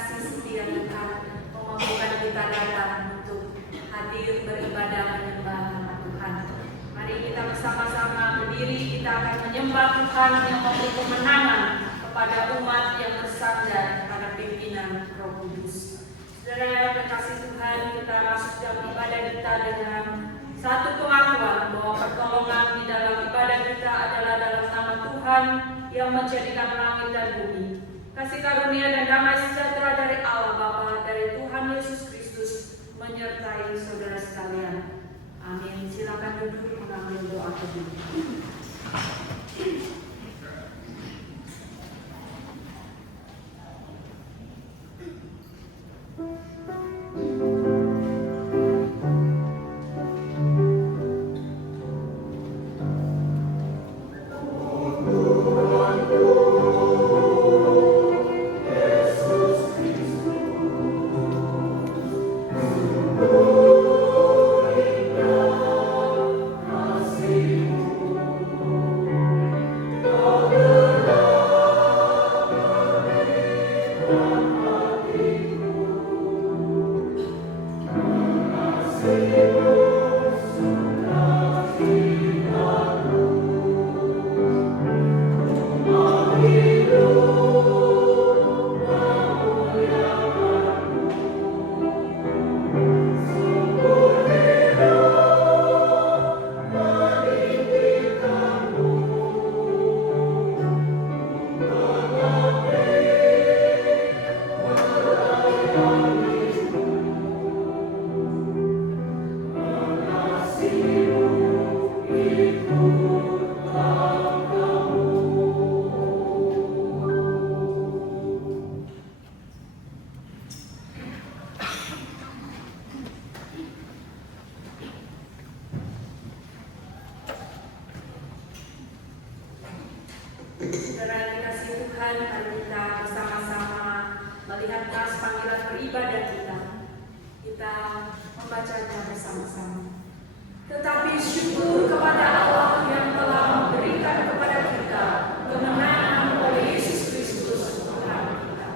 kasih setia Tuhan memampukan kita datang untuk hadir beribadah menyembah nama Tuhan. Mari kita bersama-sama berdiri, kita akan menyembah Tuhan yang memberi kemenangan kepada umat yang bersandar pada pimpinan Roh Kudus. Saudara kekasih Tuhan, kita masuk dalam ibadah kita dengan satu pengakuan bahwa pertolongan di dalam ibadah kita adalah dalam nama Tuhan yang menjadikan langit dan bumi. Kasih karunia dan damai sejahtera dari Allah Bapa, dari Tuhan Yesus Kristus menyertai saudara sekalian. Amin. Silakan duduk mengambil doa kedua. Saudara yang dikasihi Tuhan, mari kita bersama-sama melihat nas panggilan beribadah kita. Kita membacanya bersama-sama. Tetapi syukur kepada Allah yang telah memberikan kepada kita kemenangan oleh Yesus Kristus Tuhan kita.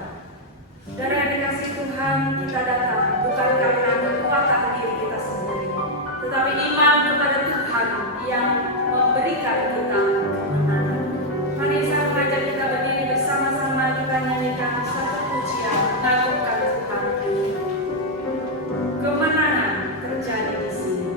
Saudara yang dikasihi Tuhan, kita datang bukan karena kekuatan diri kita sendiri, tetapi iman kepada Tuhan yang memberikan kita kemenangan. Mari saya mengajak kita berdiri bersama-sama, kita nyanyikan satu pujian mengagungkan Tuhan. Kemenangan terjadi di sini.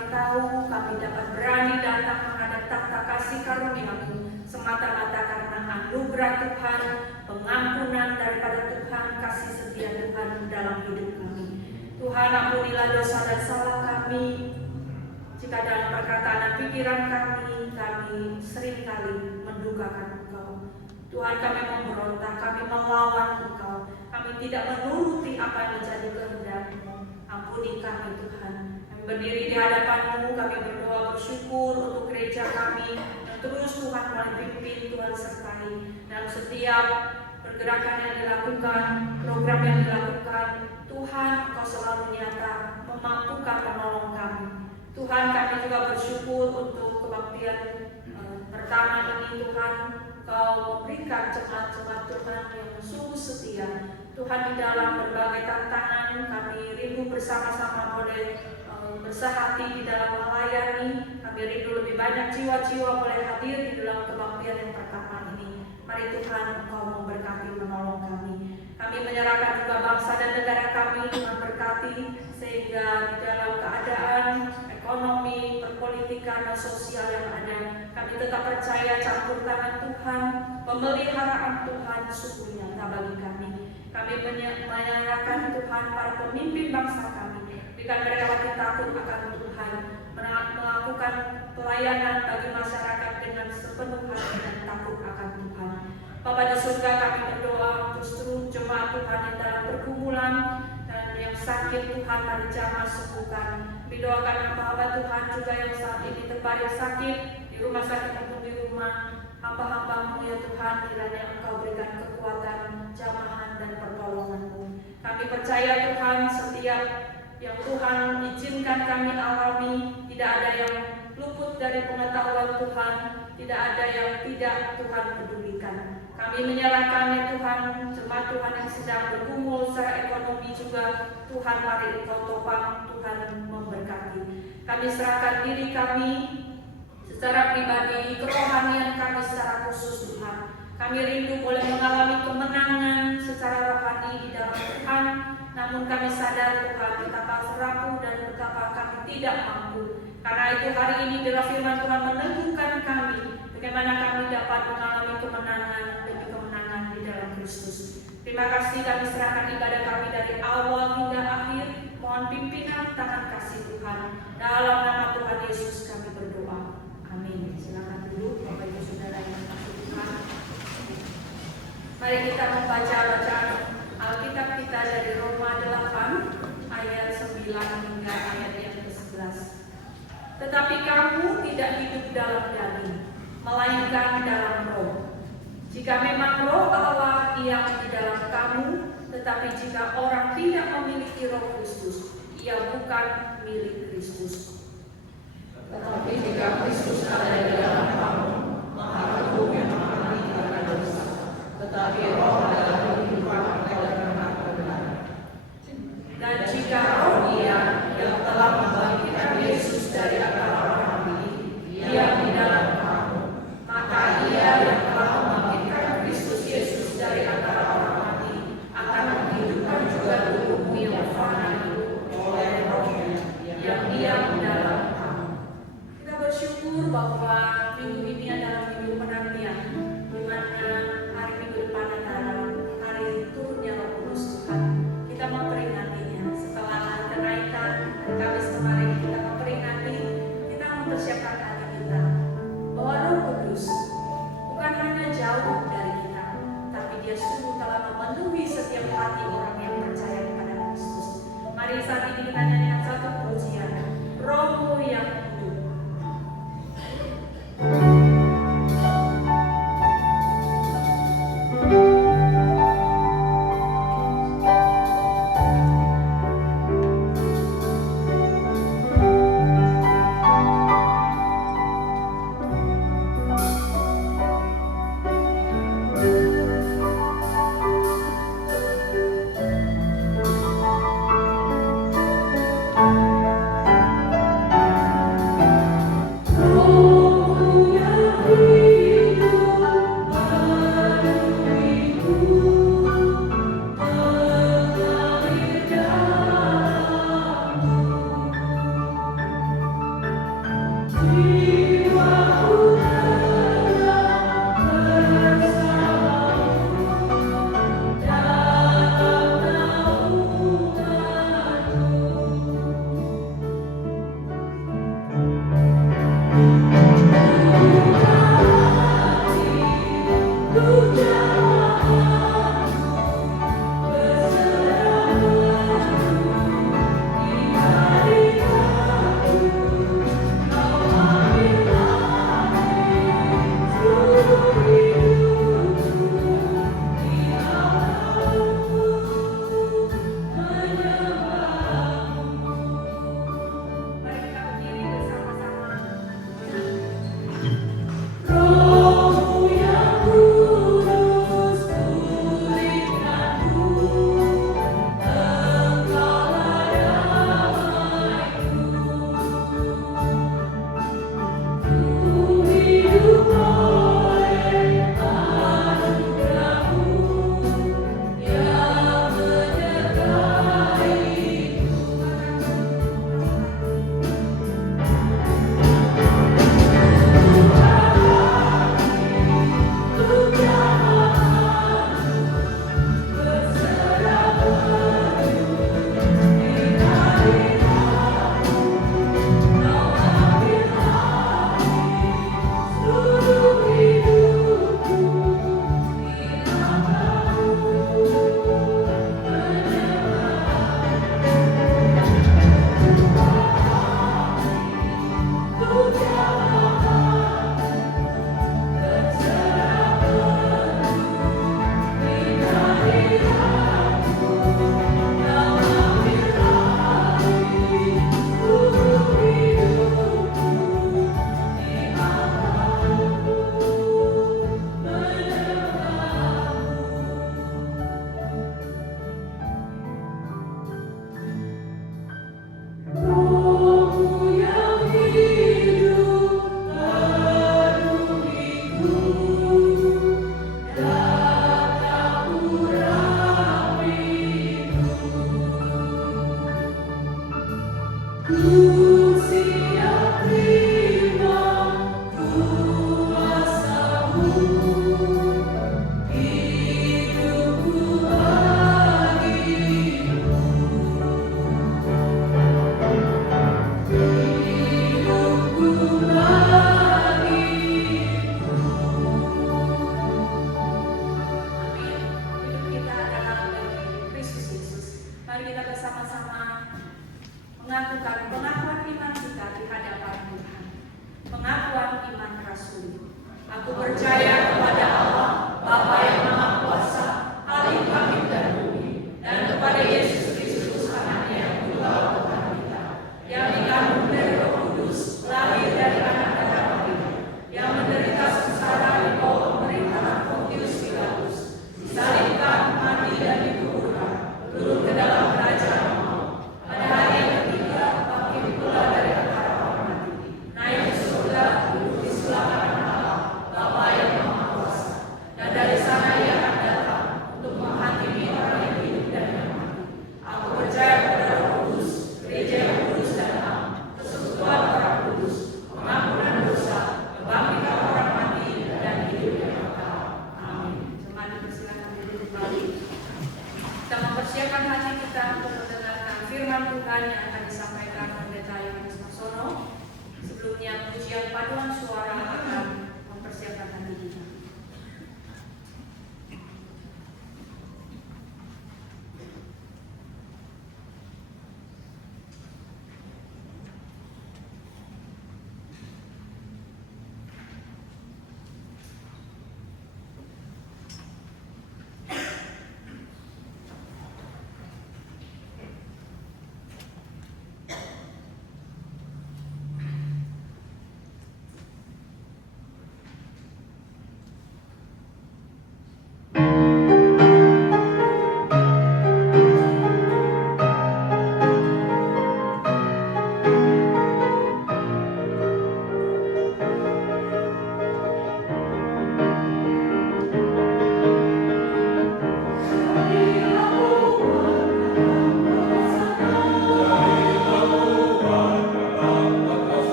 kami tahu kami dapat berani datang menghadap takhta kasih karunia-Mu semata-mata karena anugerah Tuhan, pengampunan daripada Tuhan, kasih setia Tuhan dalam hidup kami. Tuhan, ampunilah dosa dan salah kami. Jika dalam perkataan dan pikiran kami seringkali mendukakan Engkau. Tuhan, kami memberontak, kami melawan Engkau. Kami tidak menuruti apa yang menjadi kehendak-Mu. Ampuni kami Tuhan. Kami berdiri di hadapan-Mu, kami berdoa bersyukur untuk gereja kami. Dan terus Tuhan memimpin, Tuhan sertai dalam setiap pergerakan yang dilakukan, program yang dilakukan. Tuhan, Engkau selalu nyata, memampukan menolong kami. Tuhan, kami juga bersyukur untuk kebaktian pertama ini Tuhan. Kau memberikan jemaat-jemaat Tuhan yang sungguh setia. Tuhan, di dalam berbagai tantangan kami rindu bersama-sama boleh bersahati di dalam melayani. Kami rindu lebih banyak jiwa-jiwa boleh hadir di dalam kebaktian yang pertama ini. Mari Tuhan, Engkau memberkati menolong kami. Kami menyerahkan juga bangsa dan negara kami, Tuhan berkati, sehingga di dalam keadaan ekonomi, perpolitikan, dan sosial yang ada, kami tetap percaya campur tangan Tuhan, pemeliharaan Tuhan sungguh nyata bagi kami. Kami menyerahkan Tuhan para pemimpin bangsa kami, berikan mereka hati takut akan Tuhan, melakukan pelayanan bagi masyarakat dengan sepenuh hati dan takut akan Tuhan. Bapa di surga, kami berdoa untuk seluruh jemaat Tuhan yang dalam pergumulan dan yang sakit, Tuhan mari jamah sembuhkan. Didoakan hamba-hamba Tuhan juga yang saat ini terbaring sakit di rumah sakit maupun di rumah. Hamba-hamba-Mu ya Tuhan, kiranya Engkau berikan kekuatan, jamahan dan pertolongan-Mu. Kami percaya Tuhan, setiap yang Tuhan izinkan kami alami, tidak ada yang luput dari pengetahuan Tuhan, tidak ada yang tidak Tuhan pedulikan. Kami menyerahkan ya Tuhan, jemaat Tuhan yang sedang bergumul secara ekonomi juga, Tuhan mari Engkau topang, Tuhan memberkati. Kami serahkan diri kami secara pribadi, kerohanian kami secara khusus Tuhan. Kami rindu boleh mengalami kemenangan secara rohani di dalam Tuhan, namun kami sadar Tuhan betapa rapuh dan betapa kami tidak mampu. Karena itu hari ini dalam firman Tuhan meneguhkan kami bagaimana kami dapat mengalami kemenangan demi kemenangan di dalam Kristus. Terima kasih, kami serahkan ibadah kami dari awal hingga akhir. Mohon pimpinan tangan kasih Tuhan. Dalam nama Tuhan Yesus kami berdoa. Amin. Silakan duduk Bapak Ibu Saudara yang kasih Tuhan. Mari kita membaca bacaan Alkitab kita dari Roma 8 ayat 9 hingga ayat yang ke-11. Tetapi kamu tidak hidup dalam daging, melainkan dalam Roh. Jika memang Roh Allah yang di dalam kamu, tetapi jika orang tidak memiliki Roh Kristus, ia bukan milik Kristus. Tetapi jika Kristus ada di dalam kamu, maka tubuh memang mati karena dosa, tetapi Roh adalah kehidupan oleh karena kebenaran. Dan jika Roh Dia yang telah membangkitkan Yesus dari antara orang mati, diam di dalam kamu, maka Ia yang telah membangkitkan Kristus Yesus dari antara orang mati akan menghidupkan juga tubuhmu yang fana itu oleh Roh-Nya yang diam di dalam Kau ambil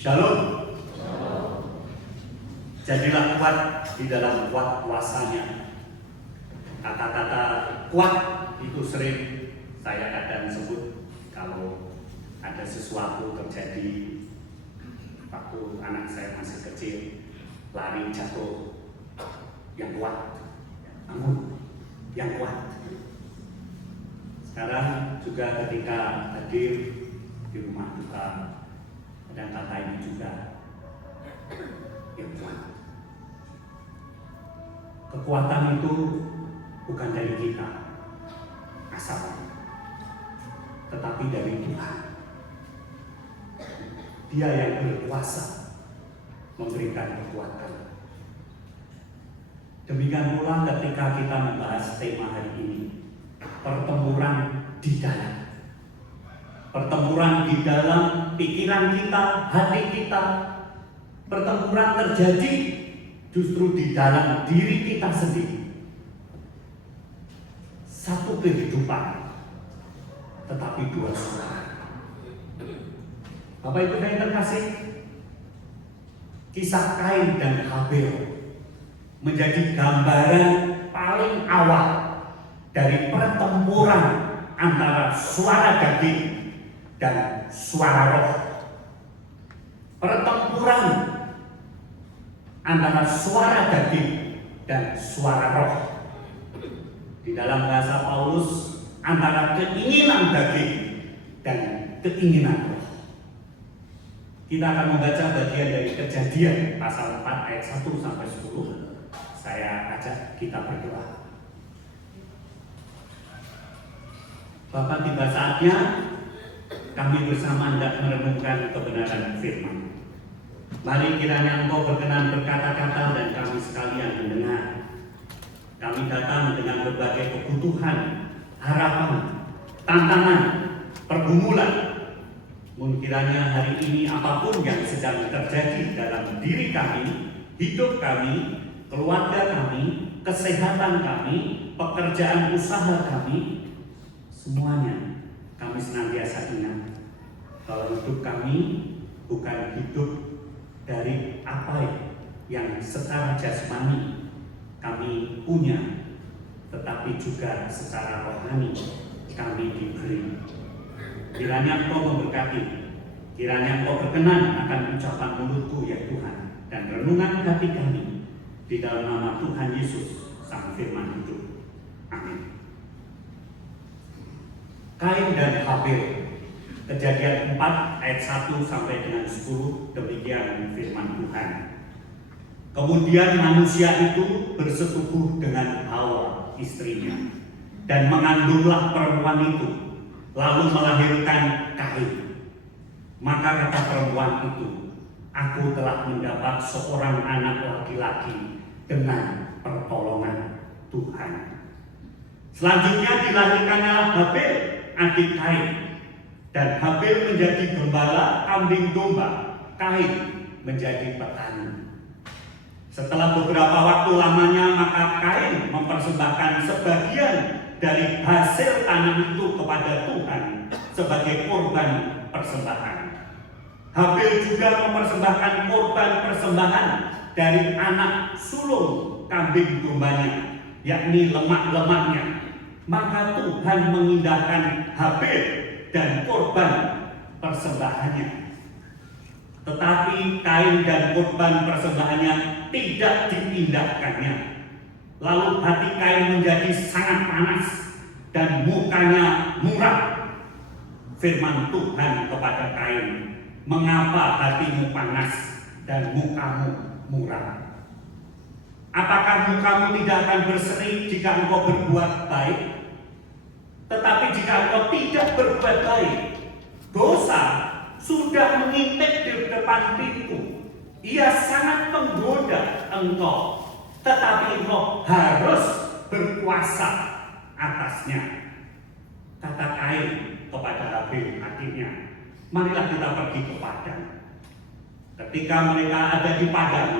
Shalom. Jadilah kuat di dalam kuasanya. Kata-kata kuat itu sering saya kadang sebut kalau ada sesuatu terjadi waktu anak saya masih kecil, lari jatuh, yang kuat, bangun, yang kuat. Sekarang juga ketika hadir di rumah duka, dan kata ini juga yang kuat. Kekuatan itu bukan dari kita asalnya, tetapi dari Tuhan. Dia yang berkuasa memberikan kekuatan. Demikian pula ketika kita membahas tema hari ini, pertempuran di dalam. Pertempuran di dalam pikiran kita, hati kita. Pertempuran terjadi justru di dalam diri kita sendiri. Satu kehidupan, tetapi dua suara. Bapak Ibu yang terkasih, kisah Kain dan Habel menjadi gambaran paling awal dari pertempuran antara suara daging dan suara roh. Pertempuran antara suara daging dan suara roh. Di dalam bahasa Paulus, antara keinginan daging dan keinginan roh. Kita akan membaca bagian dari Kejadian pasal 4 ayat 1 sampai 10. Saya ajak kita berdoa. Bapak, tiba saatnya kami bersama hendak merenungkan kebenaran firman. Mari kiranya Engkau berkenan berkata-kata dan kami sekalian mendengar. Kami datang dengan berbagai kebutuhan, harapan, tantangan, pergumulan. Mungkin kiranya hari ini apapun yang sedang terjadi dalam diri kami, hidup kami, keluarga kami, kesehatan kami, pekerjaan usaha kami, semuanya kami senantiasa ingat kalau hidup kami bukan hidup dari apa yang secara jasmani kami punya, tetapi juga secara rohani kami diberi. Kiranya Engkau memberkati, kiranya Engkau berkenan akan ucapan mulutku ya Tuhan, dan renungan hati kami di dalam nama Tuhan Yesus Sang Firman hidup. Amin. Kain dan Habel, Kejadian 4 ayat 1 sampai dengan 10, demikian firman Tuhan. Kemudian manusia itu bersetubuh dengan Hawa istrinya, dan mengandunglah perempuan itu, lalu melahirkan Kain. Maka kata perempuan itu, aku telah mendapat seorang anak laki-laki dengan pertolongan Tuhan. Selanjutnya dilahirkannya Habel, adik Kain, dan Habel menjadi gembala kambing domba, Kain menjadi petani. Setelah beberapa waktu lamanya, maka Kain mempersembahkan sebagian dari hasil tanah itu kepada Tuhan sebagai korban persembahan. Habel juga mempersembahkan korban persembahan dari anak sulung kambing dombanya, yakni lemak-lemaknya. Maka Tuhan mengindahkan Habel dan korban persembahannya. Tetapi Kain dan korban persembahannya tidak diindahkannya. Lalu hati Kain menjadi sangat panas dan mukanya muram. Firman Tuhan kepada Kain, mengapa hatimu panas dan mukamu muram? Apakah mukamu tidak akan berseri jika engkau berbuat baik? Tetapi jika engkau tidak berbuat baik, dosa sudah mengintip di depan pintu. Ia sangat menggoda engkau, tetapi engkau harus berkuasa atasnya. Kata Kain kepada Habel adiknya, marilah kita pergi ke padang. Ketika mereka ada di padang,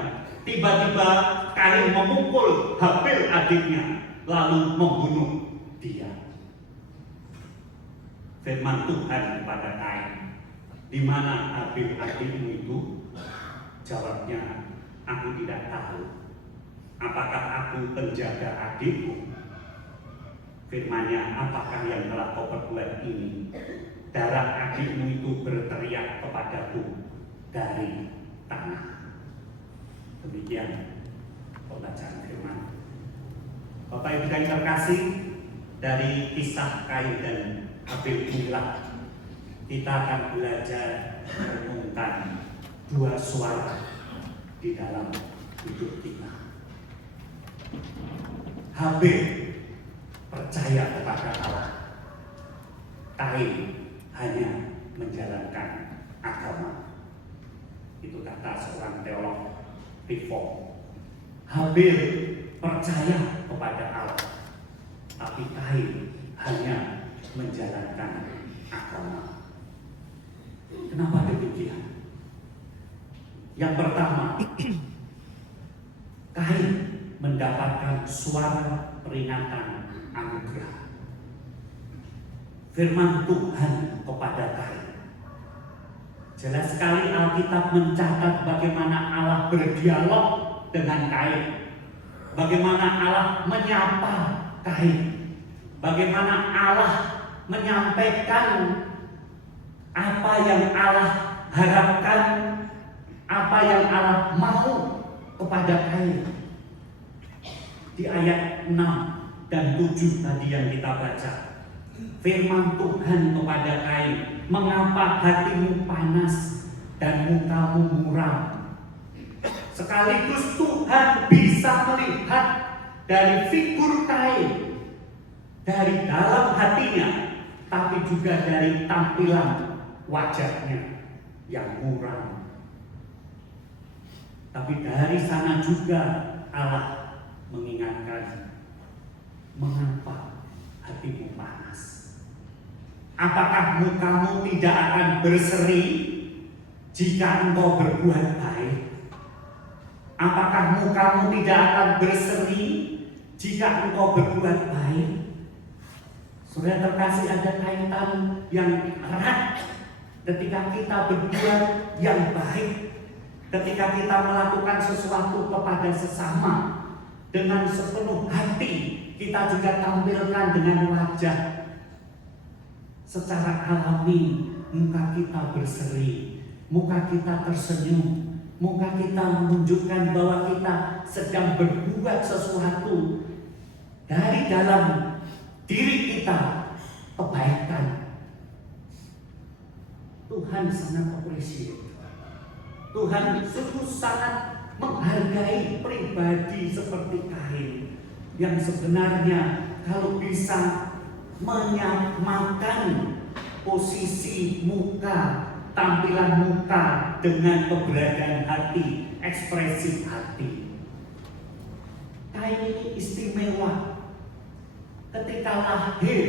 tiba-tiba Kain memukul Habel adiknya, lalu membunuh dia. Firman Tuhan kepada Kain, Di mana adikmu itu? Jawabnya, aku tidak tahu. Apakah aku penjaga adikku? Firman-Nya, apakah yang telah kau perbuat ini? Darah adikmu itu berteriak kepadaku dari tanah. Demikian pembacaan firman. Bapak Ibu yang terkasih, dari kisah Kain dan Habel inilah kita akan belajar merenungkan dua suara di dalam hidup kita. Habel percaya kepada Allah. Kain hanya menjalankan agama. Itu kata seorang teolog reform. Habel percaya kepada Allah, tapi Kain hanya menjalankan agama. Kenapa demikian? Yang pertama, Kain mendapatkan suara peringatan anugerah. Firman Tuhan kepada Kain. Jelas sekali Alkitab mencatat bagaimana Allah berdialog dengan Kain. Bagaimana Allah menyapa Kain. Bagaimana Allah menyampaikan apa yang Allah harapkan, apa yang Allah mau kepada Kain. Di ayat 6 dan 7 tadi yang kita baca, firman Tuhan kepada Kain, mengapa hatimu panas dan mukamu muram? Sekaligus Tuhan bisa melihat dari figur Kain, dari dalam hatinya, tapi juga dari tampilan wajahnya yang muram. Tapi dari sana juga Allah mengingatkan, mengapa hatimu panas? Apakah mukamu tidak akan berseri jika engkau berbuat baik? Apakah mukamu tidak akan berseri jika engkau berbuat baik? Saudara terkasih, ada kaitan yang erat ketika kita berbuat yang baik, ketika kita melakukan sesuatu kepada sesama dengan sepenuh hati, kita juga tampilkan dengan wajah. Secara alami muka kita berseri, muka kita tersenyum, muka kita menunjukkan bahwa kita sedang berbuat sesuatu dari dalam diri kita, kebaikan. Tuhan sangat apresiasi. Tuhan sungguh sangat menghargai pribadi seperti Kain yang sebenarnya kalau bisa menyamakan posisi muka, tampilan muka dengan keberadaan hati, ekspresi hati. Kain ini istimewa. Ketika lahir,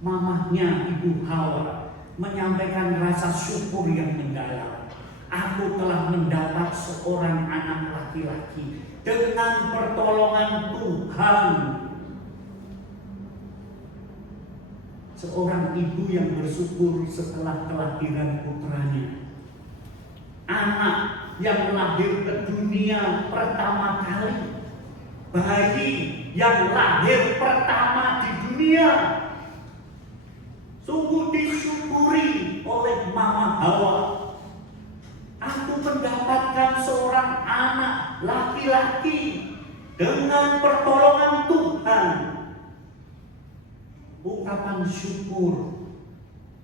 mamahnya Ibu Hawa menyampaikan rasa syukur yang mendalam. Aku telah mendapat seorang anak laki-laki dengan pertolongan Tuhan. Seorang ibu yang bersyukur setelah kelahiran putranya. Anak yang lahir ke dunia pertama kali. Bayi yang lahir pertama di dunia. Sungguh disyukuri oleh Mama Hawa. Aku mendapatkan seorang anak laki-laki dengan pertolongan Tuhan. Ungkapan syukur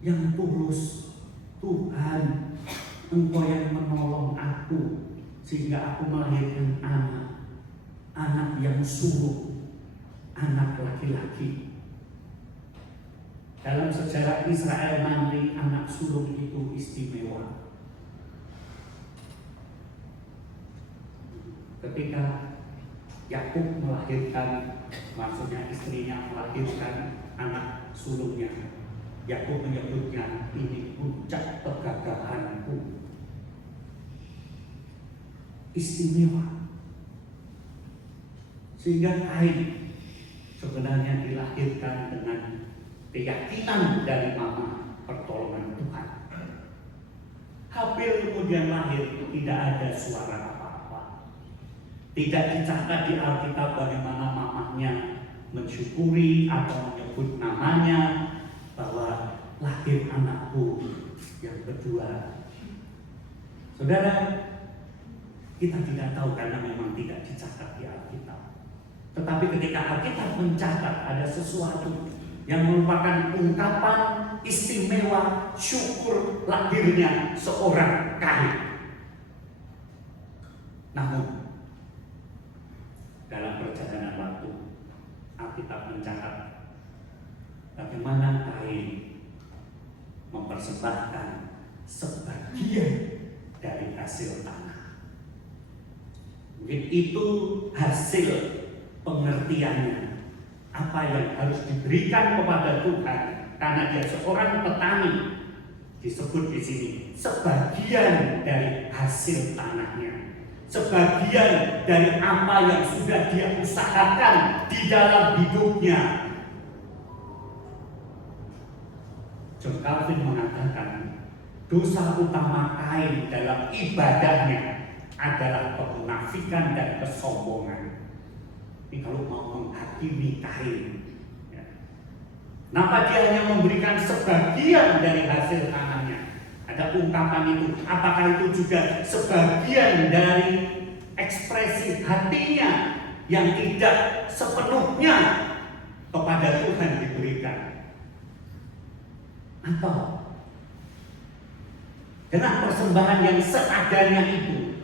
yang tulus. Tuhan, Engkau yang menolong aku sehingga aku melahirkan anak yang sulung, anak laki-laki. Dalam sejarah Israel nanti anak sulung itu istimewa. Ketika Yakub melahirkan, maksudnya istrinya melahirkan anak sulungnya, Yakub menyebutnya, ini puncak kegagahanku. Istimewa. Sehingga Kain sebenarnya dilahirkan dengan keyakinan dari mama pertolongan Tuhan. Habil kemudian lahir, tidak ada suara apa-apa. Tidak dicatat di Alkitab bagaimana mamahnya mensyukuri atau menyebut namanya bahwa lahir anakku yang kedua. Saudara, kita tidak tahu karena memang tidak dicatat di Alkitab. Tetapi ketika Alkitab mencatat ada sesuatu yang merupakan ungkapan istimewa syukur lahirnya seorang Kain. Namun dalam perjalanan waktu Alkitab mencatat bagaimana Kain mempersembahkan sebagian dari hasil tanah. Mungkin itu hasil pengertiannya apa yang harus diberikan kepada Tuhan karena dia seorang petani, disebut di sini sebagian dari hasil tanahnya, sebagian dari apa yang sudah dia usahakan di dalam hidupnya. John Calvin mengatakan dosa utama Kain dalam ibadahnya adalah kemunafikan dan kesombongan. Ini kalau mau menghakimi Kain, ya. Kenapa dia hanya memberikan sebagian dari hasil tanahnya? Ada ungkapan itu. Apakah itu juga sebagian dari ekspresi hatinya yang tidak sepenuhnya kepada Tuhan diberikan? Atau dengan persembahan yang seadanya itu,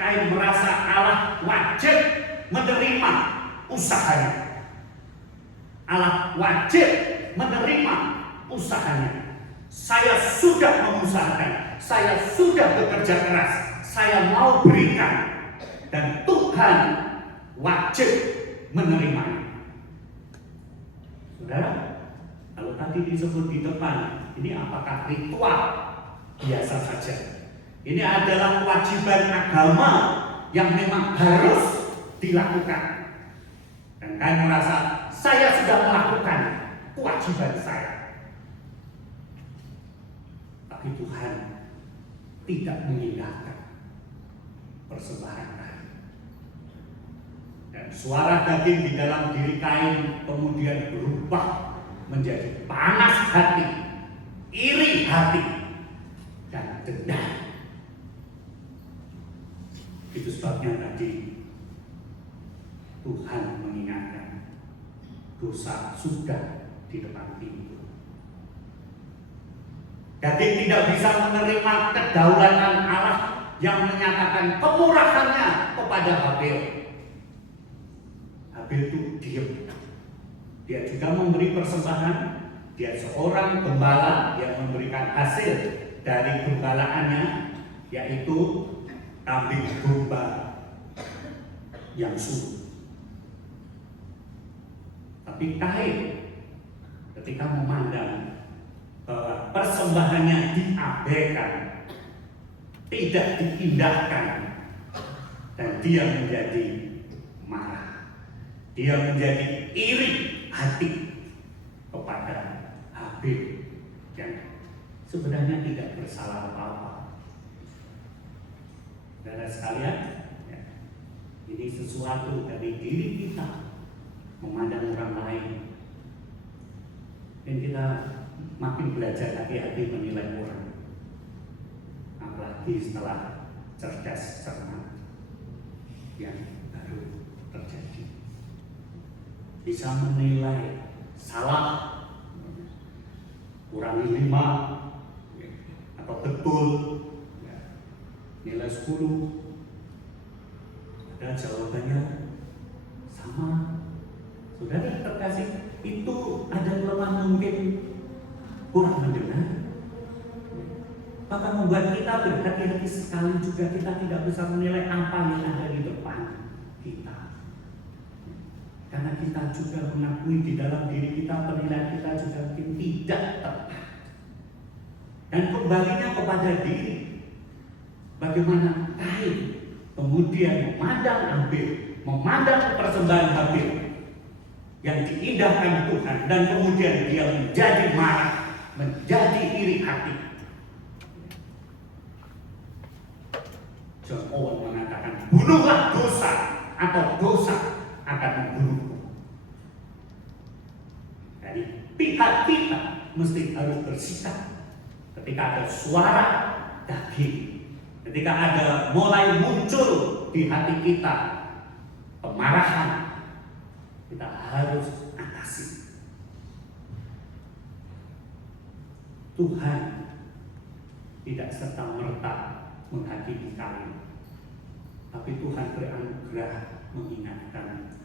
Kain merasa Allah wajib menerima usahanya. Allah wajib menerima usahanya. Saya sudah mengusahakan, saya sudah bekerja keras, saya mau berikan, dan Tuhan wajib menerimanya. Saudara, kalau tadi disebut di depan, ini apakah ritual biasa saja? Ini adalah kewajiban agama yang memang harus dilakukan. Dan Kain merasa saya sudah melakukan kewajiban saya. Tapi Tuhan tidak mengindahkan persembahan Kain. Dan suara daging di dalam diri Kain kemudian berubah menjadi panas hati, iri hati, dan dendam. Itu sebabnya tadi Tuhan mengingatkan dosa sudah di depan pintu. Daging tidak bisa menerima kedaulatan Allah yang menyatakan kemurahannya kepada Habil. Habil itu diam. Dia juga memberi persembahan. Dia seorang gembala yang memberikan hasil dari gembalaannya, yaitu kambing domba yang suruh. Tapi Kain ketika memandang bahwa persembahannya diabaikan, tidak diindahkan, dan dia menjadi marah, dia menjadi iri hati kepada Habil yang sebenarnya tidak bersalah apa-apa. Saudara sekalian, ya, ini sesuatu dari diri kita memandang orang lain, dan kita makin belajar hati-hati menilai orang, apalagi setelah cerdas cermat yang baru terjadi, bisa menilai salah, kurangi 5 atau betul, nilai 10, ada jawabannya sama. Saudara terkasih, itu ada kelemahan mungkin kurang mendengar, bahkan membuat kita berhati-hati sekali juga. Kita tidak bisa menilai apa yang ada di depan kita, karena kita juga mengakui di dalam diri kita penilaian kita juga mungkin tidak tepat. Dan kembalinya kepada diri, bagaimana Kain kemudian memandang Habil, memandang persembahan Habil yang diindahkan Tuhan, dan kemudian dia menjadi marah, menjadi iri hati. bunuhlah dosa atau dosa akan membunuhmu. Jadi pihak kita mesti harus bersikap ketika ada suara daging, ketika ada mulai muncul di hati kita kemarahan, kita harus atasi. Tuhan tidak serta-merta menghakimi kalian, tapi Tuhan beranugerah mengingatkan,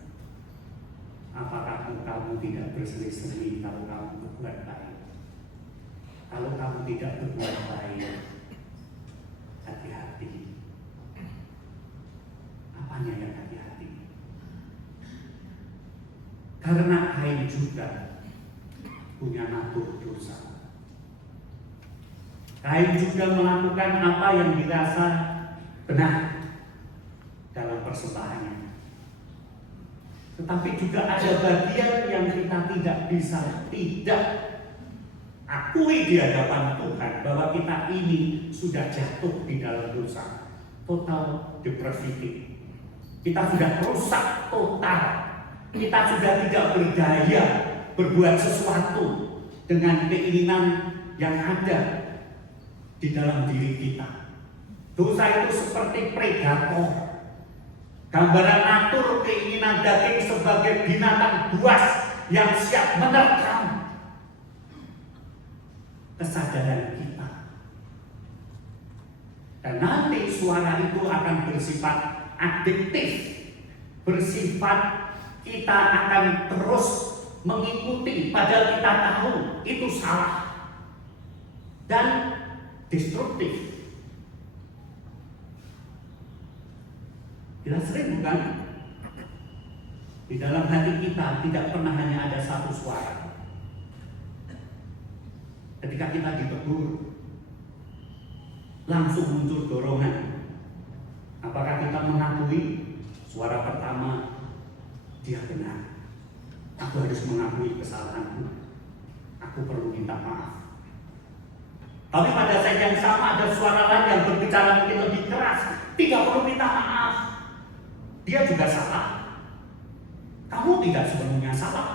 apakah kamu tidak berseri-seri kalau kamu berbuat baik? Kalau kamu tidak berbuat baik, hati-hati. Apanya yang hati-hati? Karena Kain juga punya natur dosa. Kain juga melakukan apa yang dirasa benar dalam persembahannya. Tetapi juga ada bagian yang kita tidak bisa tidak akui di hadapan Tuhan, bahwa kita ini sudah jatuh di dalam dosa, total depravity. Kita sudah rusak total. Kita sudah tidak berdaya berbuat sesuatu dengan keinginan yang ada di dalam diri kita. Dosa itu seperti predator, gambaran natur keinginan daging sebagai binatang buas yang siap menerkam kesadaran kita. Dan nanti suara itu akan bersifat adiktif, bersifat kita akan terus mengikuti padahal kita tahu itu salah dan destruktif. Kita sering bukan? Di dalam hati kita tidak pernah hanya ada satu suara. Ketika kita ditegur, langsung muncul dorongan. Apakah kita mengakui suara pertama, dia benar, aku harus mengakui kesalahanku, aku perlu minta maaf. Tapi pada saat yang sama ada suara lain yang berbicara mungkin lebih keras, tidak perlu minta maaf, dia juga salah, kamu tidak sepenuhnya salah.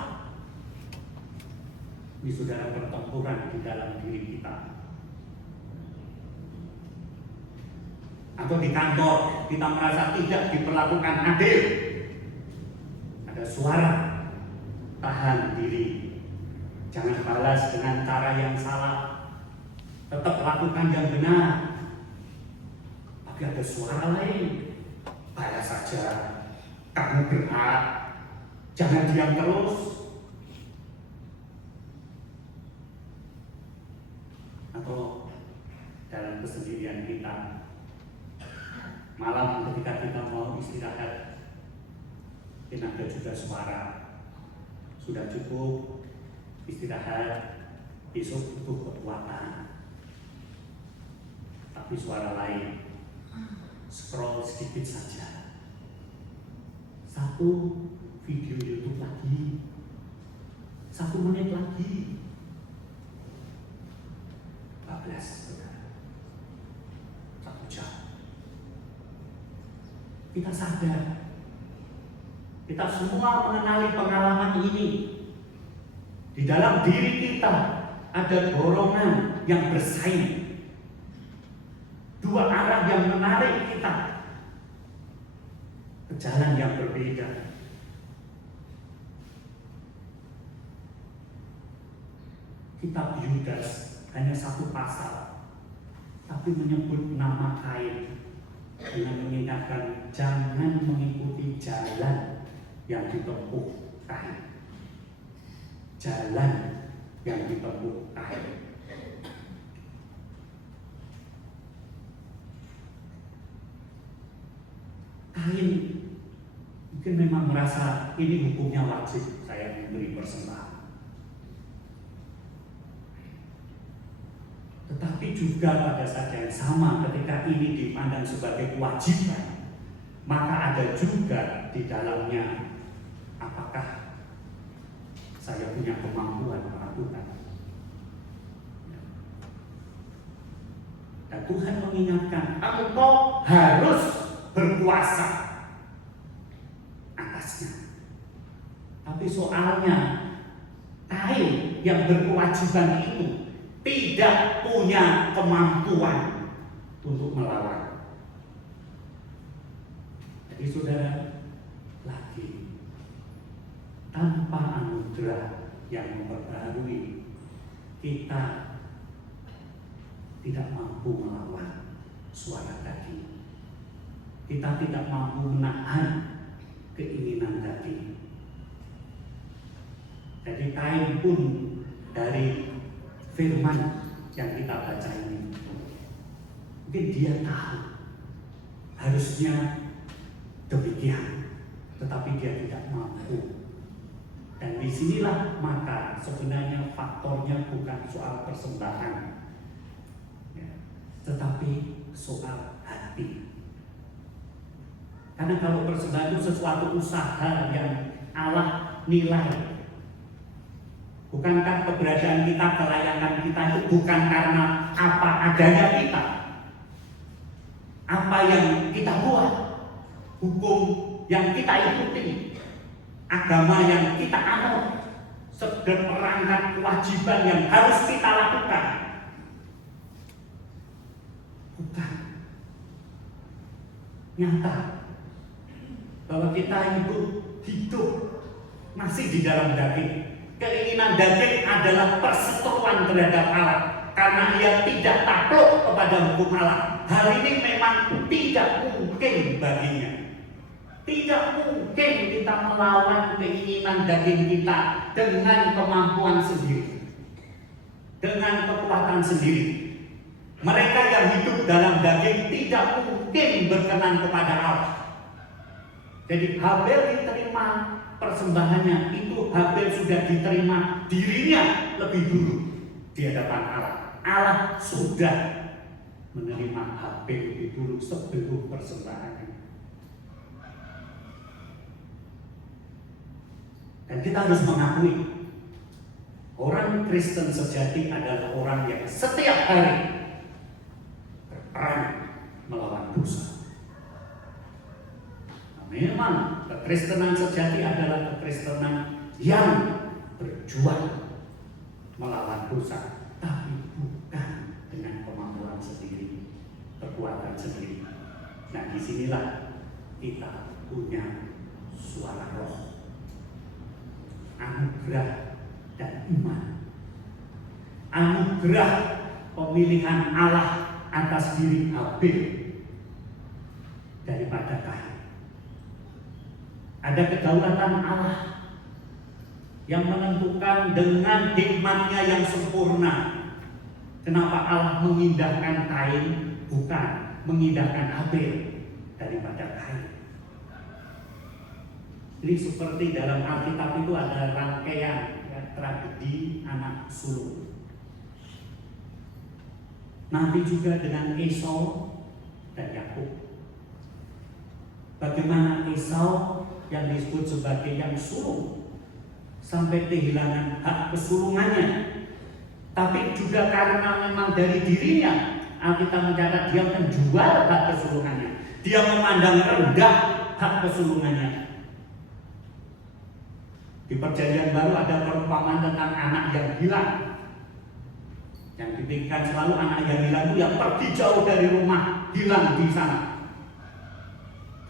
Ini saudara pertempuran di dalam diri kita. Atau di kantor kita merasa tidak diperlakukan adil, ada suara, tahan diri, jangan balas dengan cara yang salah, tetap lakukan yang benar. Tapi ada suara lain, balas saja, kamu berhak, jangan diam terus. Atau dalam kesendirian kita, malam ketika kita mau istirahat, mungkin ada juga suara, sudah cukup istirahat, besok butuh kekuatan. Tapi suara lain, scroll sedikit saja, satu video YouTube lagi, 1 menit lagi, 14 saudara, 1 jam. Kita sadar, kita semua mengenali pengalaman ini. Di dalam diri kita ada dorongan yang bersaing, 2 arah yang menarik kita ke jalan yang berbeda. Kitab Yudas hanya 1 pasal, tapi menyebut nama Kain dengan mengingatkan jangan mengikuti jalan yang ditempuh Kain. Jalan yang ditempuh Kain. Kain mungkin memang merasa ini hukumnya wajib saya memberi persembahan. Tetapi juga pada saat yang sama ketika ini dipandang sebagai kewajiban, maka ada juga di dalamnya apakah saya punya kemampuan melakukan. Dan Tuhan mengingatkan, engkau harus berkuasa atasnya. Tapi soalnya Kain yang berkewajiban itu tidak punya kemampuan untuk melawan. Jadi saudara, lagi tanpa anugerah yang memperbaharui, kita tidak mampu melawan suara daging. Kita tidak mampu menahan keinginan daging. Jadi Kain pun dari firman yang kita baca ini, mungkin dia tahu harusnya demikian, tetapi dia tidak mampu. Dan disinilah maka sebenarnya faktornya bukan soal persembahan, ya, tetapi soal hati. Karena kalau persembahan itu sesuatu usaha yang Allah nilai. Bukankah keberadaan kita, kelayakan kita itu bukan karena apa adanya kita, apa yang kita buat, hukum yang kita ikuti, agama yang kita anut, seperangkat kewajiban yang harus kita lakukan. Bukan. Nyata bahwa kita hidup masih di dalam daging. Keinginan daging adalah perseteruan terhadap Allah, karena ia tidak takluk kepada hukum Allah. Hal ini memang tidak mungkin baginya. Tidak mungkin kita melawan keinginan daging kita dengan kemampuan sendiri, dengan kekuatan sendiri. Mereka yang hidup dalam daging tidak mungkin berkenan kepada Allah. Jadi Habel diterima persembahannya, itu Habel sudah diterima dirinya lebih dulu di hadapan Allah. Allah sudah menerima Habel lebih dulu sebelum persembahannya. Dan kita harus mengakui, orang Kristen sejati adalah orang yang setiap hari berperang melawan dosa. Memang kekristenan sejati adalah kekristenan yang berjuang melawan dosa, tapi bukan dengan kemampuan sendiri, kekuatan sendiri. Nah, disinilah kita punya suara roh, anugerah dan iman. Anugerah pemilihan Allah atas diri Habel daripada Kain. Ada kedaulatan Allah yang menentukan dengan hikmatnya yang sempurna. Kenapa Allah mengindahkan Kain, bukan mengindahkan Habel daripada Kain. Ini seperti dalam Alkitab itu ada rangkaian tragedi anak sulung. Nanti juga dengan Esau dan Yakub. Bagaimana Esau yang disebut sebagai yang sulung sampai kehilangan hak kesulungannya, tapi juga karena memang dari dirinya Alkitab mencatat dia menjual hak kesulungannya, dia memandang rendah hak kesulungannya. Di Perjanjian Baru ada perumpamaan tentang anak yang hilang, yang dipikirkan selalu anak yang hilang itu yang pergi jauh dari rumah, hilang di sana.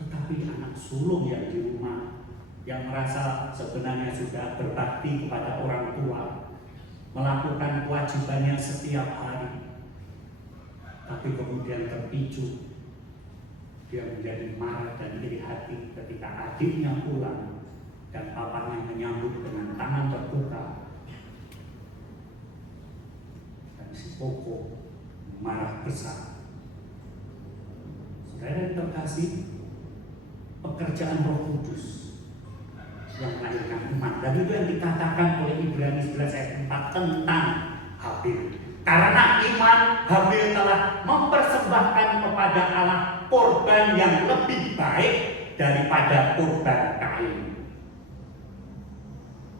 Tetapi anak sulung yang di rumah, yang merasa sebenarnya sudah berbakti kepada orang tua, melakukan kewajibannya setiap hari, tapi kemudian terpicu, dia menjadi marah dan iri hati ketika adiknya pulang dan papanya menyambut dengan tangan terbuka. Dan si Koko marah besar. Saudara yang terkasih, pekerjaan Roh Kudus yang melahirkan iman, dan itu yang dikatakan oleh Ibrani 11 ayat 4 tentang Habel. Karena iman, Habel telah mempersembahkan kepada Allah korban yang lebih baik daripada korban Kain.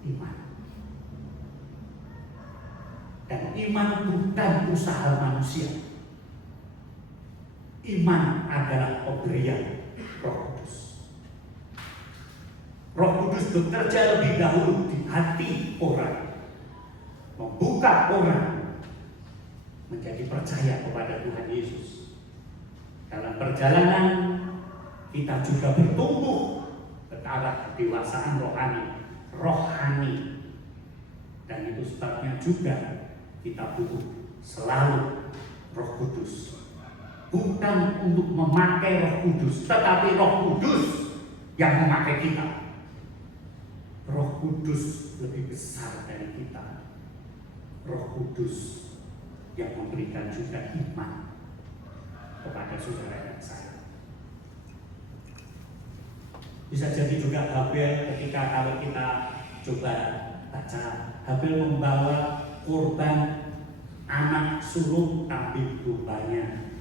Iman. Dan iman bukan usaha manusia. Iman adalah pemberian Roh Kudus. Roh Kudus bekerja lebih dahulu di hati orang, membuka orang menjadi percaya kepada Tuhan Yesus. Dalam perjalanan kita juga bertumbuh ke arah kedewasaan rohani. Dan itu sebabnya juga kita butuh selalu Roh Kudus. Bukan untuk memakai Roh Kudus, tetapi Roh Kudus yang memakai kita. Roh Kudus lebih besar dari kita. Roh Kudus yang memberikan juga iman kepada saudara dan saya. Bisa jadi juga Habel, ketika kalau kita coba baca, Habel membawa kurban anak sulung kambing dombanya.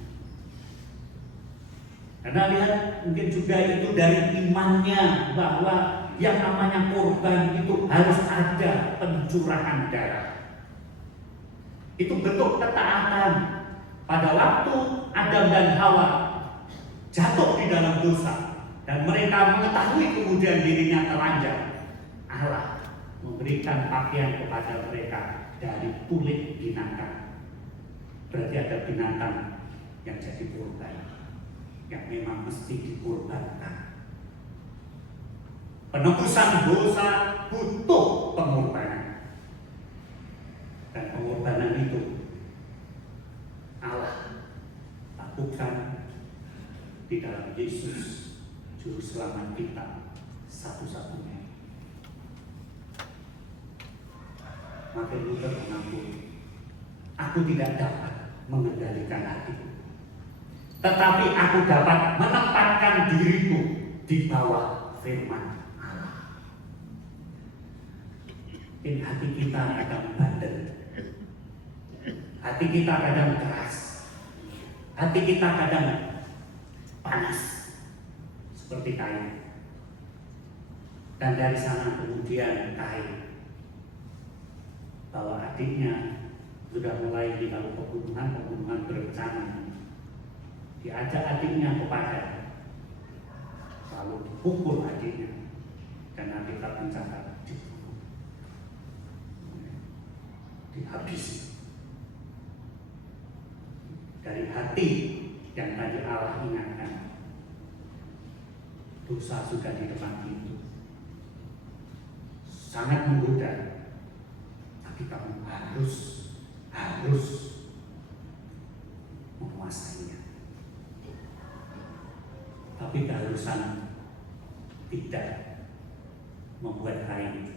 Karena lihat, mungkin juga itu dari imannya bahwa yang namanya kurban itu harus ada pencurahan darah. Itu bentuk ketaatan. Pada waktu Adam dan Hawa jatuh di dalam dosa dan mereka mengetahui kemudian dirinya telanjang, Allah memberikan pakaian kepada mereka dari kulit binatang. Berarti ada binatang yang jadi kurban, yang memang mesti dikurbankan. Penebusan dosa butuh pengorbanan. Dan pengorbanan itu Allah lakukan di dalam Yesus, Juru Selamat kita satu-satunya. Martin Luther mengaku, aku tidak dapat mengendalikan hatiku, tetapi aku dapat menempatkan diriku di bawah firman Allah. Mungkin hati kita kadang bandel, hati kita kadang keras, hati kita kadang panas seperti kain. Dan dari sana kemudian Kain bahwa adiknya sudah mulai dilakukan pembunuhan berencana. Diajak adiknya kepada, lalu dipukul adiknya, dan kita mencatat dibunuh, dihabisi. Dari hati yang tadi Allah ingatkan, dosa sudah di depan pintu, sangat menggoda, tapi kamu harus menguasainya. Tapi keharusan tidak membuat Kain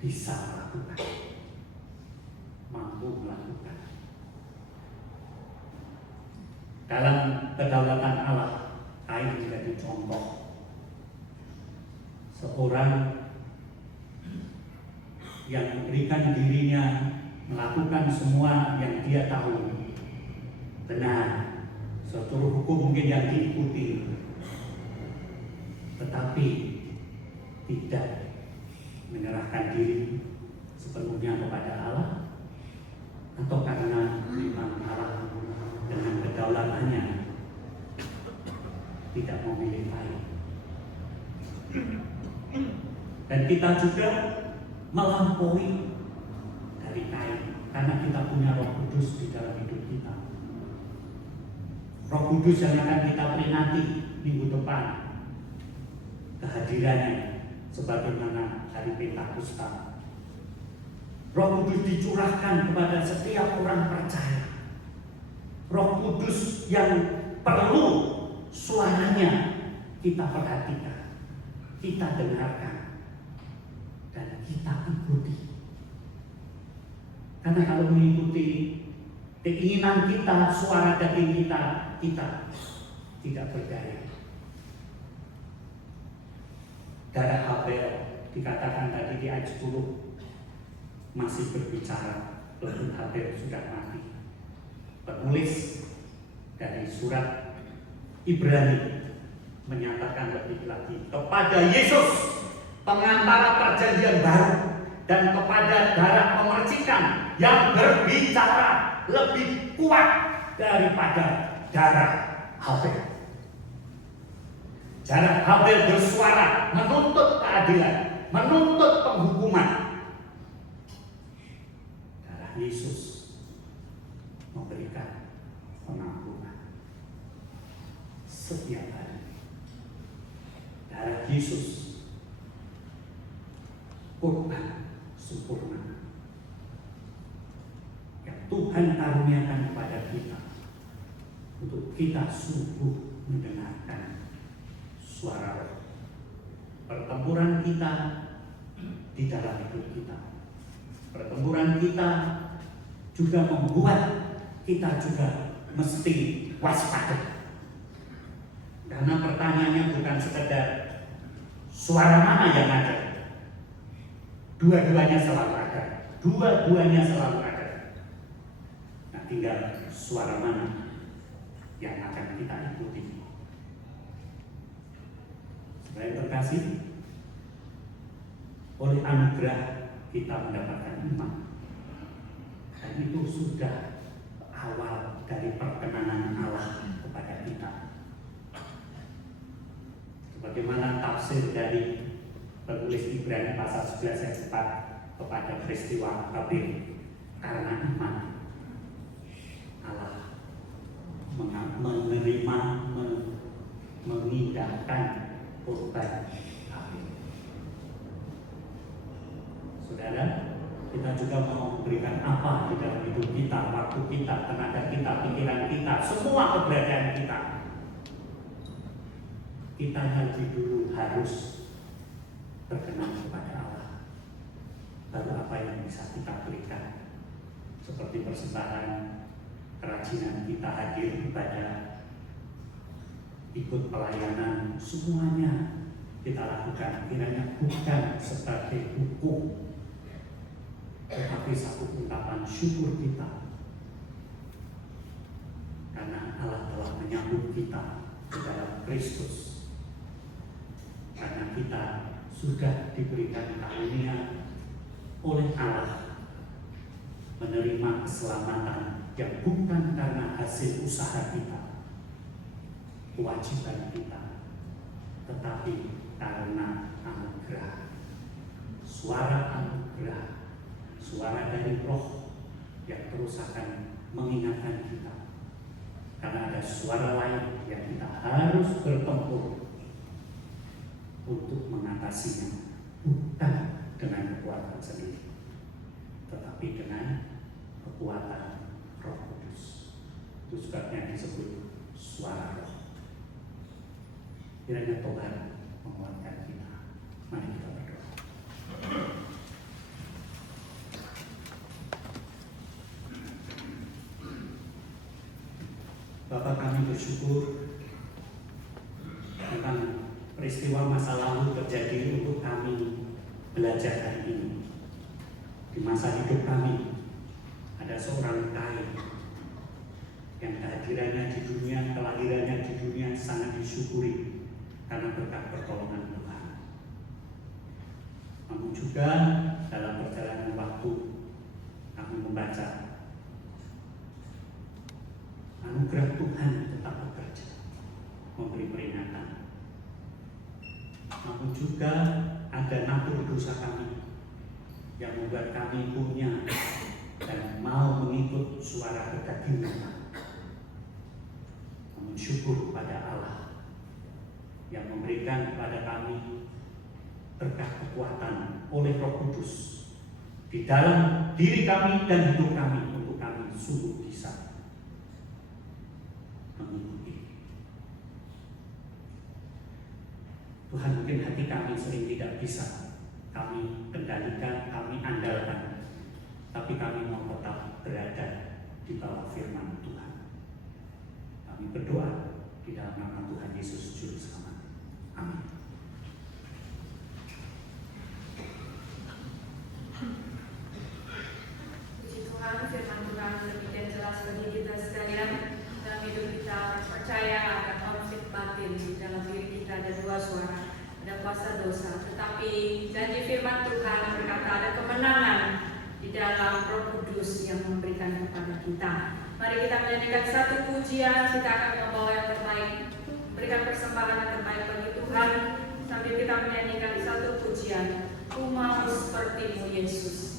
bisa melakukan, mampu melakukan. Dalam kedaulatan Allah, Kain menjadi contoh seorang yang memberikan dirinya melakukan semua yang dia tahu benar, suatu hukum mungkin yang diikuti, tetapi tidak menyerahkan diri sepenuhnya kepada Allah, atau karena memang Allah dengan kedaulatannya tidak memilih Kain. Dan kita juga melampaui dari Kain karena kita punya Roh Kudus di dalam hidup kita. Roh Kudus yang akan kita peringati minggu depan, kehadirannya sebagaimana hari Pentakosta. Roh Kudus dicurahkan kepada setiap orang percaya. Roh Kudus yang perlu suaranya kita perhatikan, kita dengarkan, dan kita ikuti. Karena kalau mengikuti keinginan kita, suara daging kita tidak berdaya. Darah Habel dikatakan tadi di ayat 10 masih berbicara, walaupun Habel sudah mati. Penulis dari surat Ibrani menyatakan lebih lagi kepada Yesus, pengantara perjanjian baru, dan kepada darah pemercikan yang berbicara lebih kuat daripada darah Habel. Darah Habel bersuara menuntut keadilan, menuntut penghukuman. Darah Yesus memberikan pengampunan setiap hari. Darah Yesus kurban sempurna yang Tuhan karuniakan kepada kita untuk kita sungguh mendengarkan suara Roh. Pertempuran kita di dalam hidup kita, pertempuran kita juga membuat kita juga mesti waspada. Karena pertanyaannya bukan sekedar suara mana yang ada, dua-duanya selalu ada, dua-duanya selalu ada. Nah, tinggal suara mana yang akan kita ikuti. Saudara terkasih, oleh anugerah kita mendapatkan iman, dan itu sudah awal dari perkenanan Allah kepada kita. Sebagaimana tafsir dari penulis Ibrani pasal 11 ayat 4 kepada peristiwa Habel, karena iman Allah menerima, mengindahkan kurban Habel. Saudara, kita juga mau memberikan apa di dalam hidup kita, waktu kita, tenaga kita, pikiran kita, semua keberadaan kita. Kita lebih dulu harus berkenan kepada Allah. Lalu apa yang bisa kita berikan? Seperti persembahan, kerajinan kita hadir ibadah, ikut pelayanan, semuanya kita lakukan kiranya bukan sebagai hukum, tetapi satu ungkapan syukur kita karena Allah telah menyambut kita ke dalam Kristus, karena kita sudah diberikan karunia oleh Allah menerima keselamatan yang bukan karena hasil usaha kita, kewajiban kita, tetapi karena anugerah, suara anugerah, suara dari Roh yang terus akan mengingatkan kita. Karena ada suara lain yang kita harus bertempur untuk mengatasinya, bukan dengan kekuatan sendiri, tetapi dengan kekuatan Roh Kudus. Itu sebabnya disebut suara Roh. Kiranya Tuhan menguatkan kita. Mari kita berdoa. Bapa, kami bersyukur tentang peristiwa masa lalu terjadi untuk kami belajar hari ini. Di masa hidup kami ada seorang Kain yang kehadirannya di dunia, kelahirannya di dunia sangat disyukuri karena berkat pertolongan Tuhan. Namun juga dalam perjalanan waktu kami membaca anugerah Tuhan tetap bekerja, memberi peringatan. Namun juga ada natur dosa kami yang membuat kami punya dan mau mengikut suara kedagingan. Namun syukur kepada Allah yang memberikan kepada kami berkat kekuatan oleh Roh Kudus di dalam diri kami dan hidup kami untuk kami sungguh bisa mengikuti. Tuhan, mungkin hati kami sering tidak bisa kami kendalikan, kami andalkan, tapi kami mau tetap berada di bawah firman Tuhan. Kami berdoa di dalam nama Tuhan Yesus Juru Selamat. Amin. Puji Tuhan, firman Tuhan demikian jelas bagi kita sekalian. Dalam hidup kita percaya ada konflik batin di dalam diri kita, ada dua suara, ada kuasa dosa. Tetapi janji firman Tuhan berkata ada kemenangan di dalam Roh Kudus yang memberikan kepada kita. Mari kita menyanyikan satu pujian, kita akan membawa yang terbaik, berikan persembahan yang terbaik bagi Tuhan. Tuhan sambil kita menyanyikan satu pujian, Ku mau seperti-Mu Yesus.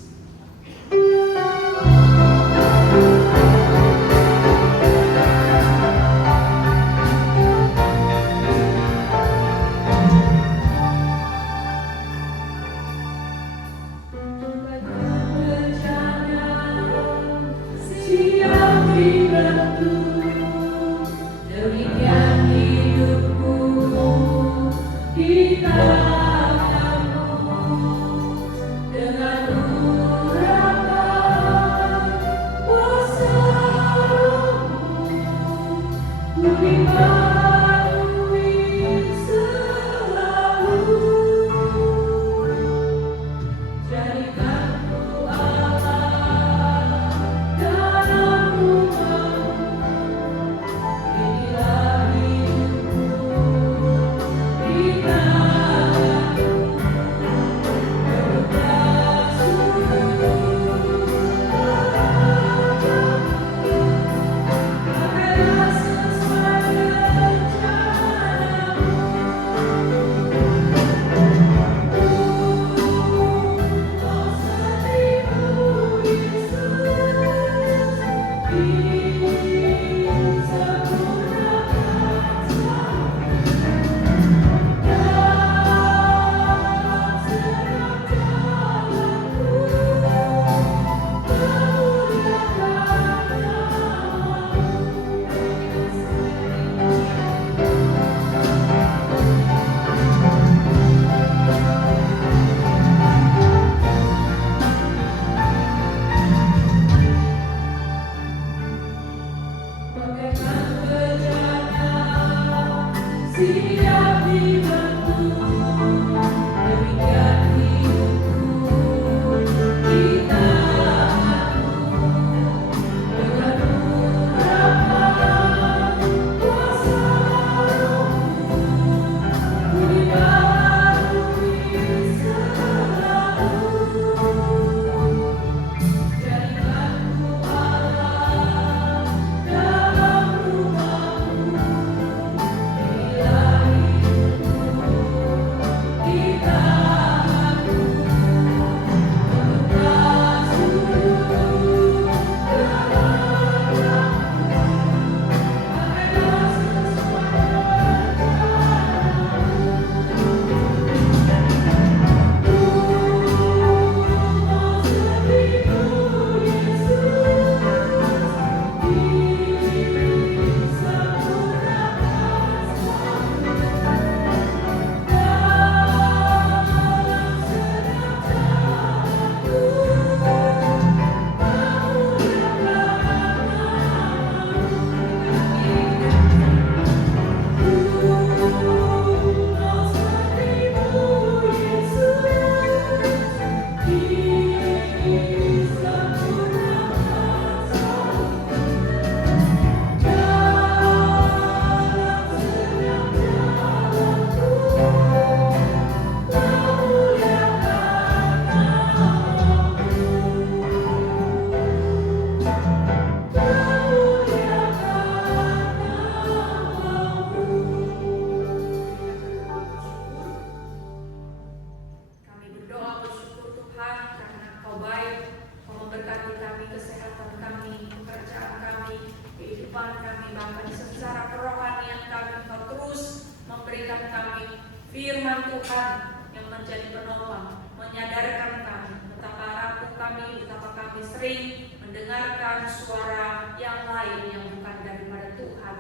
Firman Tuhan yang menjadi penopang, menyadarkan kami betapa rapuh kami, betapa kami sering mendengarkan suara yang lain yang bukan daripada Tuhan.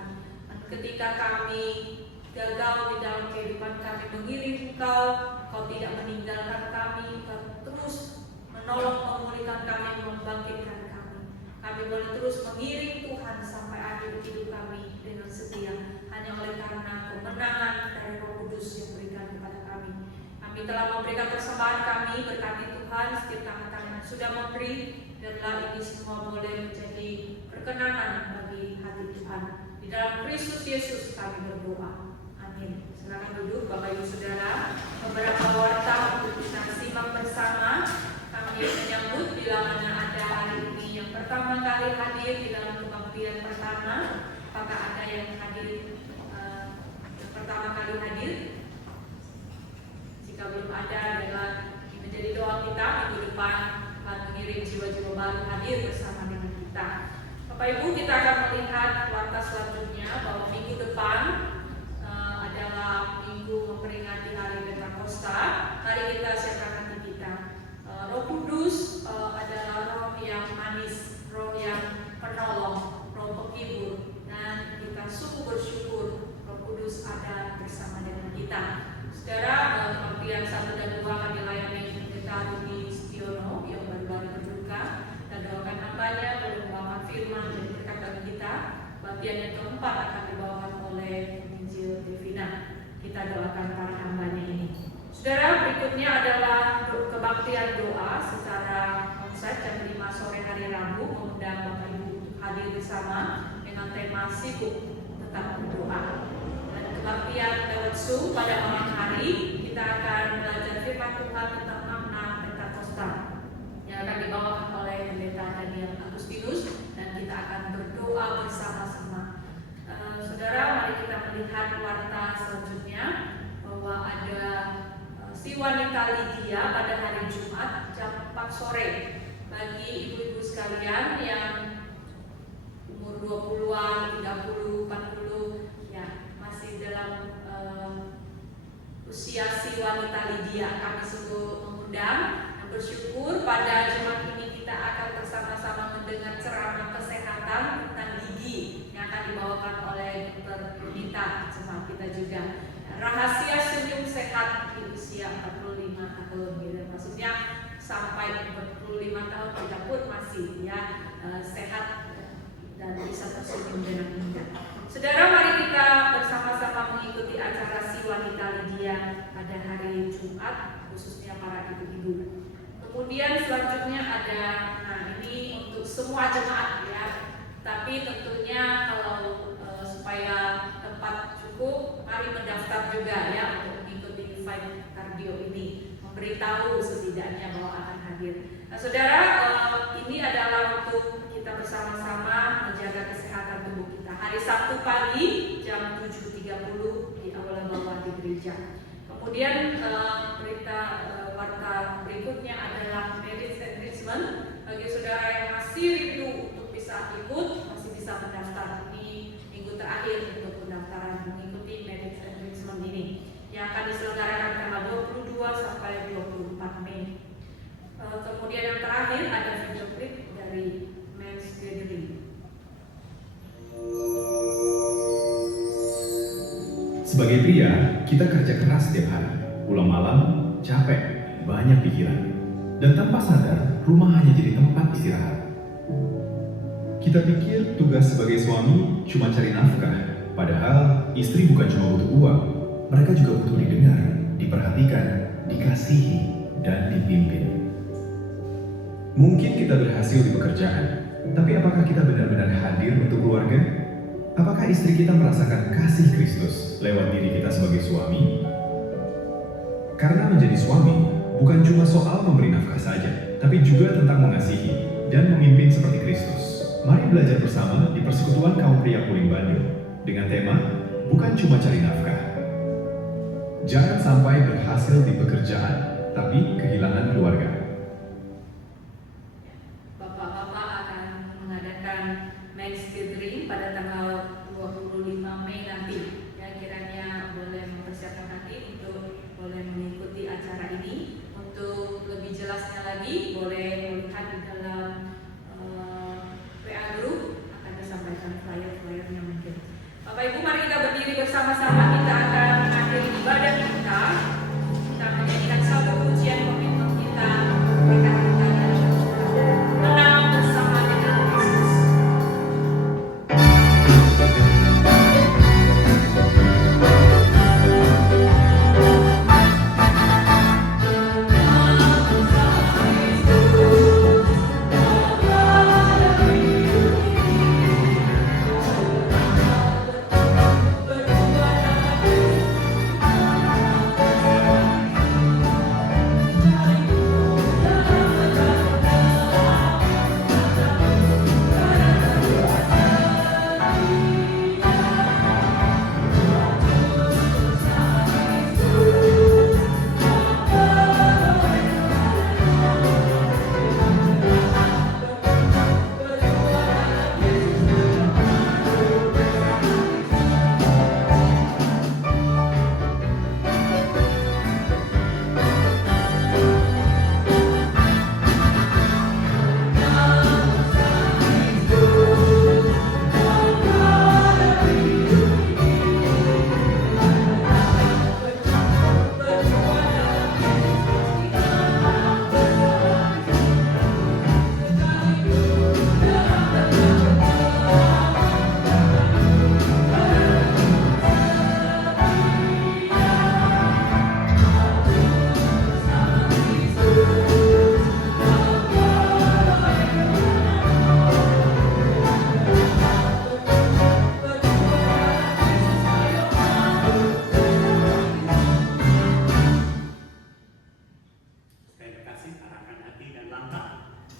Dan ketika kami gagal di dalam kehidupan kami mengiring Engkau, Kau tidak meninggalkan kami, Kau terus menolong, memulihkan kami, membangkitkan kami. Kami boleh terus mengiring Tuhan sampai akhir hidup kami dengan setia, hanya oleh karena kemenangan dari Roh Kudus yang berikan kepada kami. Kami telah memberikan persembahan kami, berkati Tuhan setiap tangan-tangan sudah memberi, biarlah ini semua boleh menjadi perkenanan bagi hati Tuhan. Di dalam Kristus Yesus kami berdoa. Amin. Silakan duduk Bapak Ibu Saudara. Beberapa warta untuk kita simak bersama. Kami menyambut bila mana ada hari ini yang pertama kali hadir di dalam kebaktian pertama. Apakah ada yang hadir yang pertama kali hadir? Jika belum ada, adalah menjadi doa kita minggu depan akan mengirim jiwa-jiwa baru hadir bersama dengan kita. Bapak Ibu, kita akan melihat warta selanjutnya bahwa minggu depan adalah minggu memperingati hari Pentakosta. Mari kita siapkan hati kita. Roh Kudus adalah roh yang manis, roh yang penolong, roh penghibur, dan kita sungguh bersyukur Roh Kudus ada bersama dengan kita. Saudara, pengertian 1 dan 2 kami layani Pendeta Rudi Setiono yang baru-baru berduka. Kita doakan hambanya, membawakan firman dan berkat bagi kita. Bagian yang keempat akan dibawakan oleh Injil Devina. Kita doakan para hambanya ini. Saudara, berikutnya adalah kebaktian doa secara konsep jam 5 sore hari Rabu, mengundang Bapak Ibu untuk hadir bersama dengan tema sibuk tetap berdoa. Dan kebaktian lewat Zoom pada malam hari kita akan belajar firman Tuhan tentang makna Pentakosta yang akan dibawakan oleh Pendeta Daniel Agustinus, dan kita akan berdoa bersama-sama. Saudara, mari kita melihat warta selanjutnya bahwa ada si wanita Lydia pada hari Jumat jam 4 sore. Bagi ibu-ibu sekalian yang umur 20-an, 30, 40 ya masih dalam usia si wanita Lydia, kami sungguh mengundang dan bersyukur pada Jumat ini kita akan bersama-sama mendengar ceramah kesehatan tentang gigi yang akan dibawakan oleh Dr. Yunita, jemaat kita juga. Rahasia senyum sehat di usia 45 tahun, gitu. Maksudnya sampai 45 tahun kita pun masih sehat dan bisa tersenyum dengan indah. Saudara, mari kita bersama-sama mengikuti acara si wanita Lydia pada hari Jumat, khususnya para ibu-ibu. Kemudian selanjutnya ada, ini untuk semua jemaat ya, tapi tentunya kalau supaya tempat cukup, mari mendaftar juga ya untuk mengikuti Fight Cardio ini, memberitahu setidaknya bahwa akan hadir. Nah, saudara, ini adalah waktu kita bersama-sama menjaga kesehatan tubuh kita. Hari Sabtu pagi jam 7.30 di aula bawah di gereja. Kemudian berita warta berikutnya adalah marriage enrichment. Bagi saudara yang masih rindu untuk bisa ikut, masih bisa mendaftar. Ini minggu terakhir untuk pendaftaran mengikuti marriage enrichment ini yang akan diselenggarakan tanggal 22 sampai 24 Mei. Kemudian yang terakhir ada video klip dari Men's Gathering. Sebagai pria, kita kerja keras setiap hari, pulang malam, capek, banyak pikiran, dan tanpa sadar, rumah hanya jadi tempat istirahat. Kita pikir tugas sebagai suami cuma cari nafkah, padahal istri bukan cuma butuh uang, mereka juga butuh didengar, diperhatikan, dikasihi, dan dipimpin. Mungkin kita berhasil di pekerjaan, tapi apakah kita benar-benar hadir untuk keluarga? Apakah istri kita merasakan kasih Kristus lewat diri kita sebagai suami? Karena menjadi suami bukan cuma soal memberi nafkah saja, tapi juga tentang mengasihi dan memimpin seperti Kristus. Mari belajar bersama di Persekutuan Kaum Pria Puling Bandung dengan tema bukan cuma cari nafkah. Jangan sampai berhasil di pekerjaan, tapi kehilangan keluarga. Bapak-bapak akan mengadakan Men's Gathering pada tanggal 25 Mei nanti. Ya, kiranya boleh mempersiapkan hati untuk boleh mengikuti acara ini. Untuk lebih jelasnya lagi, boleh melihat di dalam WA Group, akan disampaikan flyer-flyernya mungkin. Bapak Ibu, mari kita berdiri bersama-sama. Kita akan mengakhiri ibadah kita. Kita menyanyikan satu pujian komitmen kita, berkat kita dan menang bersama dengan Kristus.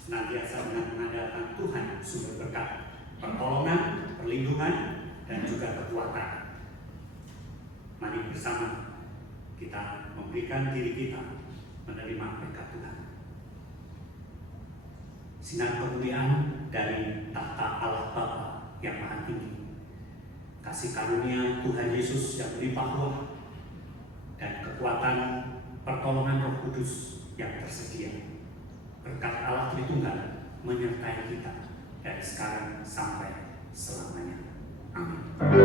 senantiasa dengan mengandalkan Tuhan sumber berkat, pertolongan, perlindungan, dan juga kekuatan. Mari bersama kita memberikan diri kita menerima berkat Tuhan. Sinar kemuliaan dari tahta Allah Bapa yang Maha Tinggi, kasih karunia Tuhan Yesus yang berlimpah ruah, dan kekuatan pertolongan Roh Kudus yang tersedia. Berkat Allah Tritunggal menyertai kita dari sekarang sampai selamanya. Amin.